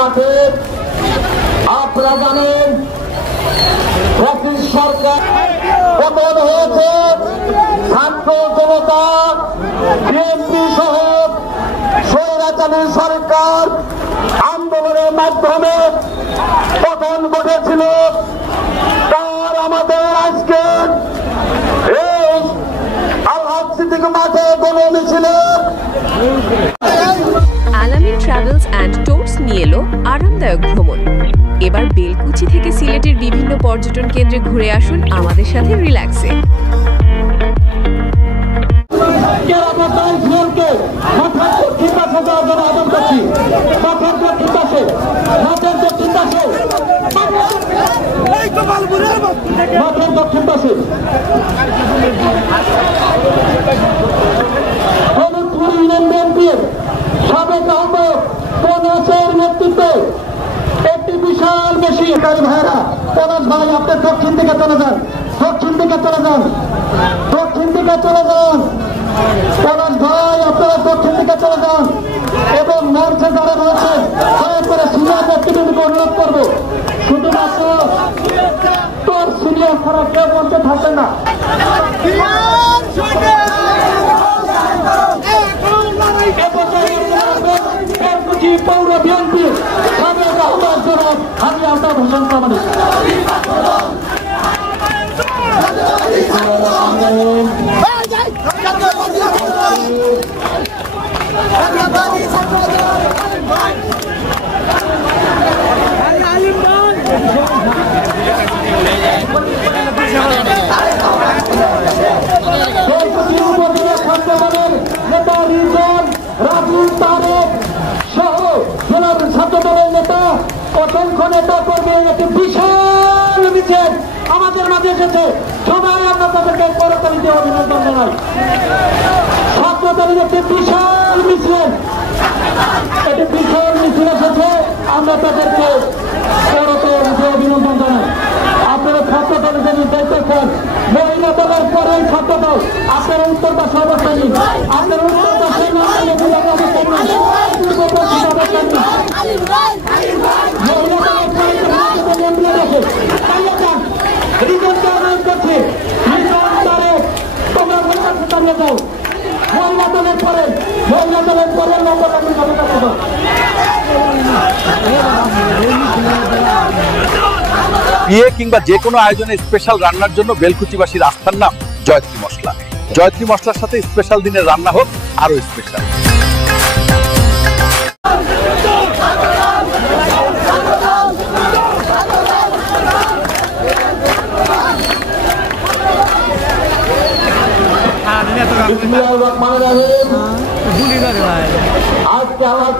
মাঠে আপনারা জানেন ব্রিটিশ সরকার পতন হয়েছে, ছাত্র জনতা বিএনপি সহ স্বৈরাচারী সরকার আন্দোলনের মাধ্যমে পতন ঘটেছিল। তার আমাদের আজকে এই আলহাজ সিদ্দিক মাঠে গণ মিছিলে আলামিন ট্রাভেলস অ্যান্ড ট্যুরস নিয়ে এলো আরামদায়ক ভ্রমণ। এবার বেলকুচি থেকে সিলেটের বিভিন্ন পর্যটন কেন্দ্রে ঘুরে আসুন আমাদের সাথে রিল্যাক্সে। সাবেক আহ্বায়ক পনাসের নেতৃত্বে একটি বিশাল বেশি ভাইরা, পনাস ভাই আপনি দক্ষিণ দিকে চলে যান, দক্ষিণ দিকে চলে যান, দক্ষিণ দিকে চলে যান। পনাস ভাই আপনারা দক্ষিণ দিকে চলে যান এবং মঞ্চে যারা রয়েছে দয়া করে সিনিয়র ব্যক্তিদেরকে অনুরোধ করবো শুধুমাত্র তোর সিনিয়র ছাড়া কেউ মঞ্চে থাকবে না। পৌর বিএনপি সাবেক আহ্বায়ক জনাব হাজী আলতাফ হোসেন প্রামাণিক। নেতা রিজন রাজু তারেক সহ জেলার ছাত্র দলের নেতা অসংখ্য নেতা কর্মী একটি বিশাল মিছিল আমাদের মাঝে এসেছে। সবাই আমরা তাদেরকে করতালিতে অভিনন্দন জানাই। ছাত্র দলের একটি বিশাল মিছিল, একটি বিশাল মিছিল এসেছে, আমরা তাদেরকে করতালিতে অভিনন্দন জানাই। আপনারা ছাত্র দলের জন্য দেখতেছেন মহিলা দলের পরে ছাত্র দল, আপনারা উত্তর পাশে অবস্থান নিন, আপনারা উত্তর পাশে অবস্থান নিন, পূর্ব পশ্চিম অবস্থান নিন। মহিলা দলের রিজনকে অনুরোধ করছে, রিজন তারেক তোমরা মহিলা সামনে যাও। মহিলা দলের পরে নম্বর আপনি যাবে না। বিয়ে কিংবা যে কোনো আয়োজনে স্পেশাল রান্নার জন্য বেলকুচিবাসীর আস্থার নাম জয়ত্রী মশলা। জয়ত্রী মশলার সাথে স্পেশাল দিনের রান্না হোক আরো স্পেশাল। বিসমিল্লাহির রহমানির রহিম। আজকে আমার